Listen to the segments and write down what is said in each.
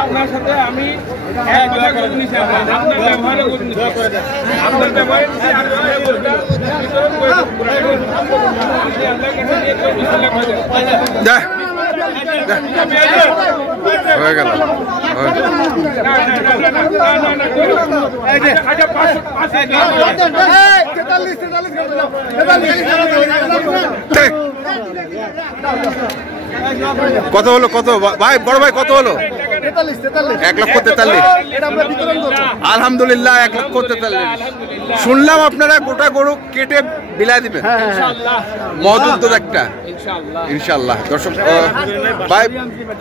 আপনার সাথে আমি এক কথা করে নিছি, আপনার ব্যবহারও করে নিছি, আপনার ব্যবহার হয়ে গেল। কত হলো? কত ভাই, বড় ভাই কত হলো? 1,43,000। আলহামদুলিল্লাহ 1,43,000। শুনলাম আপনারা গোটা গরু কেটে বিলায় দিবেন মহদুদ একটা, ইনশাল্লাহ। দর্শক ভাই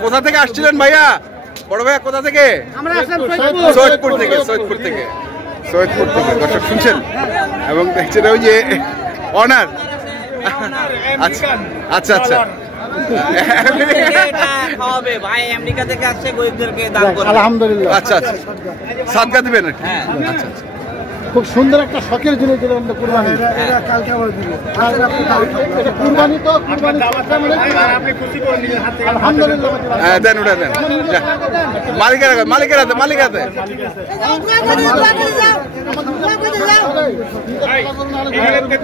কোথা থেকে আসছিলেন ভাইয়া? বড় ভাইয়া কোথা থেকে? সৈয়দপুর থেকে। দর্শক শুনছেন এবং দেখছেন ওই যে অনার। আচ্ছা আচ্ছা, আলহামদুলিল্লাহ। আচ্ছা আচ্ছা, সাদকা দিবেন। আচ্ছা আচ্ছা, খুব সুন্দর একটা শখের জিনিস দিলেন কুরবানি। কুরবানি তো আলহামদুলিল্লাহ। দেন ওটা দেন, মালিকের হাতে।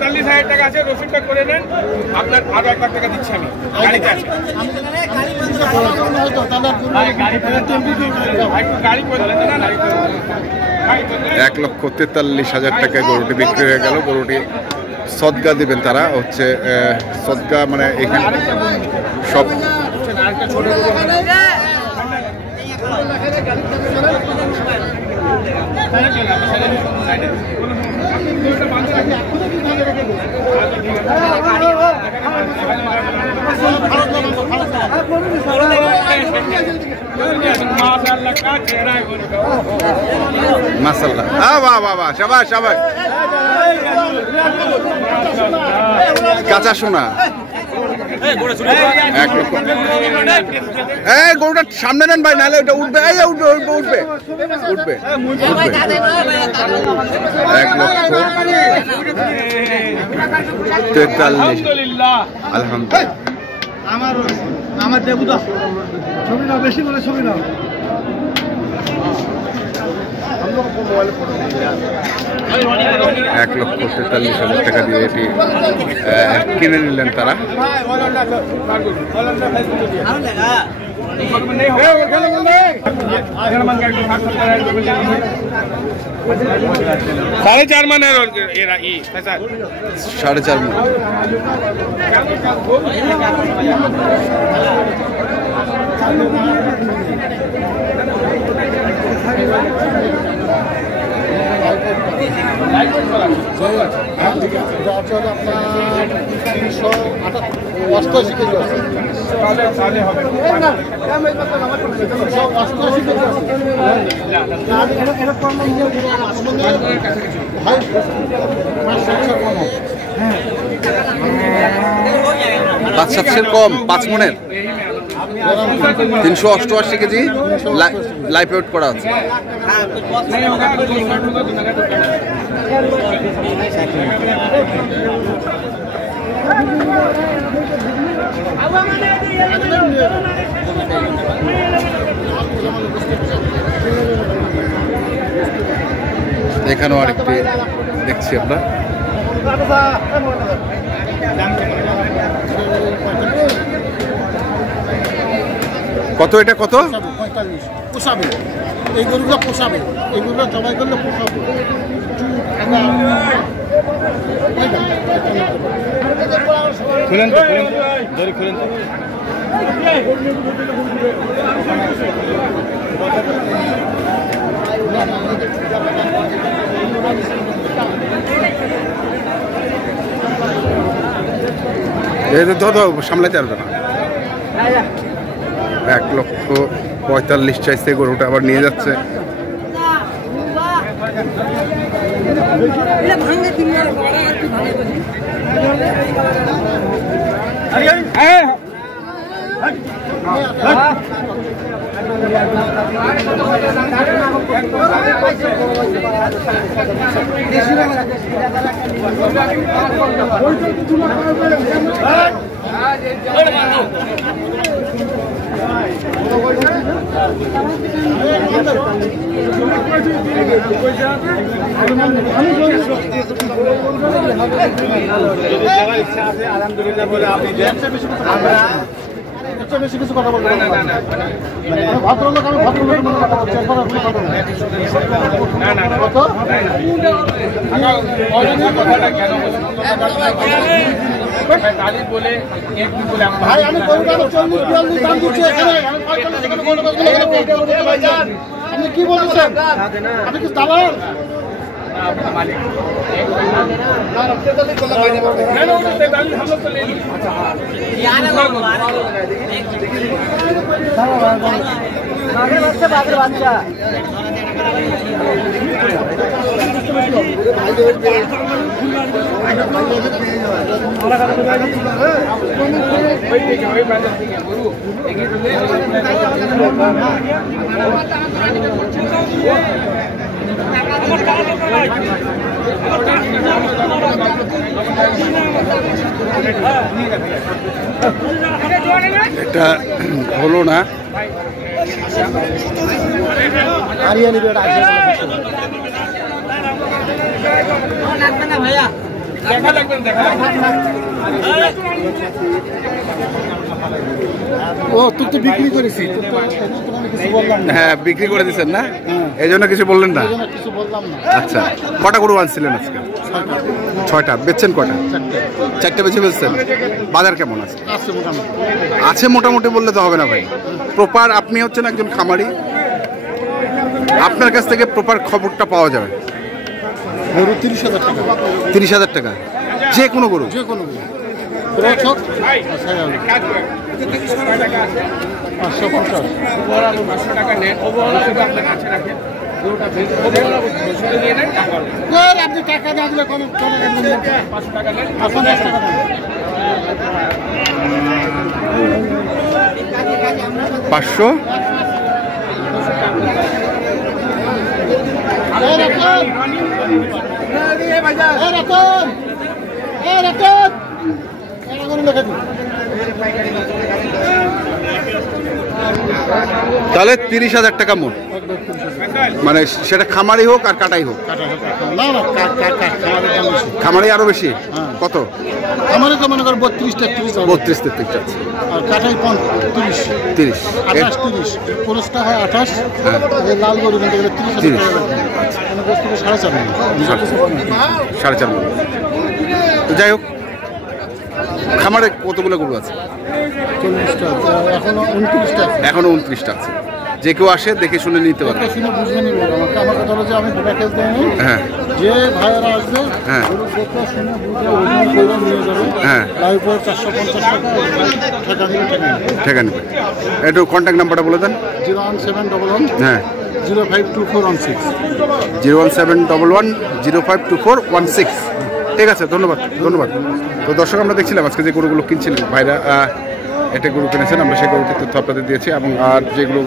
43,000 টাকা আছে, রসিদটা করে নেন। আপনার আরো 1 লাখ টাকা দিচ্ছি আমি। গাড়িতে আছে। গাড়ি করে দেন না। 1,43,000 টাকায় গরুটি বিক্রি হয়ে গেল। গরুটি সদকা দিবেন তারা, হচ্ছে সদকা মানে এখানে সব মাশাআল্লাহ। বাহ বাহ বাহ, শাবাশ শাবাশ। কাঁচা সোনা। 1 লক্ষ। এই গরুটা সামনে নেন ভাই, নাহলে ওটা উঠবে। এই উঠবে। 1,43,000। আলহামদুলিল্লাহ। আমার দেবুদা ছবি নাও, বেশি বলে ছবি নাও। 1,43,000 টাকা দিয়ে এটি কিনে নিলেন তারা। साढ़े 4 मन है। 4.5 मन। পাঁচ 700 কম, 5 মনের 388 কেজি লাইফ আউট করা আছে। এখানেও আরেকটি দেখছি আমরা। কত এটা? কত? 45 পোষাবে। এই গরুগুলো পোষাবে, এই গরুগুলো জবাই করলে পোষাবে। খুলেন তো, ধরে খুলেন তো। সামলাতে পারবে না। 1,45,000 চাইছে, গরুটা আবার নিয়ে যাচ্ছে। আলহামদুলিল্লাহ বলে আপনি বেশি কিছু কথা বলবো না। ভদ্রলোক, আমি ভদ্রলোকের মতো কথা বলছি। ভাই আমি গরুটা 40-42 দাম দিচ্ছি এখানে। আপনি কি বলছেন? আপনি কি দালাল? এটা হলো না। ও তুই তো বিক্রি করেছি, কিছু বললাম না। হ্যাঁ, বিক্রি করে দিচ্ছেন না, এই জন্য কিছু বললেন না। কিছু বললাম না। আচ্ছা, কটা গরু আনছিলেন আজকে? 6টা। বেচছেন কটা? 4টে বেচে ফেলছেন। বাজার কেমন আছে? আছে মোটামুটি বললে তো হবে না ভাই। প্রপার আপনি হচ্ছেন একজন খামারি, আপনার কাছ থেকে প্রপার খবরটা পাওয়া যাবে। গরু 30,000 টাকা। 30,000 টাকা যে কোনো গরু? যে কোনো গরু। 500 টাকা নেন, আপনার কাছে রাখেন। আপনি টাকা না দিলে 500 টাকা নেন। 500। তাহলে 30,000 টাকা মন, মানে সেটা খামারি হোক আর কাটাই হোক? খামারি আরো বেশি। কত? খামারে তো মনে কর 32-33 আছে, আর কাটাই 30। 30 পুরস্কার হয় 28। লাল গরু কিনতে গেলে 30,000 টাকা। 4.5 মণ। তো যাই হোক, খামারে কতগুলো গরু আছে? 40টা, এখনো 29টা। এখনো 29টা আছে। যে কেউ আসে দেখে শুনে নিতে পারবে। শুনে বুঝবে নি। আমার কথা হলো যে আমি প্যাকেজ দেয়নি। হ্যাঁ, যে ভাইয়েরা আসবে হ্যাঁ, দেখে শুনে বুঝে ওজন করে নিয়ে যাবে। হ্যাঁ, লাইভ পর 450 টাকা টাকা দিলে ঠিক আছে। একটু কন্ট্যাক্ট নাম্বারটা বলে দেন। 01711 হ্যাঁ, 052416। 01711 052416। ঠিক আছে, ধন্যবাদ। তো দর্শক, আমরা দেখছিলাম আজকে যে গরুগুলো কিনছিলেন ভাইরা, এটা গরু কিনেছেন, আমরা সেই গরুটির তথ্য আপনাদের দিয়েছি এবং আর যেগুলো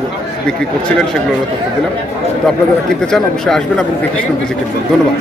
বিক্রি করছিলেন সেগুলোরও তথ্য দিলাম। তো আপনারা যারা কিনতে চান অবশ্যই আসবেন এবং দেখে শুনে বুঝে কিনবেন। ধন্যবাদ।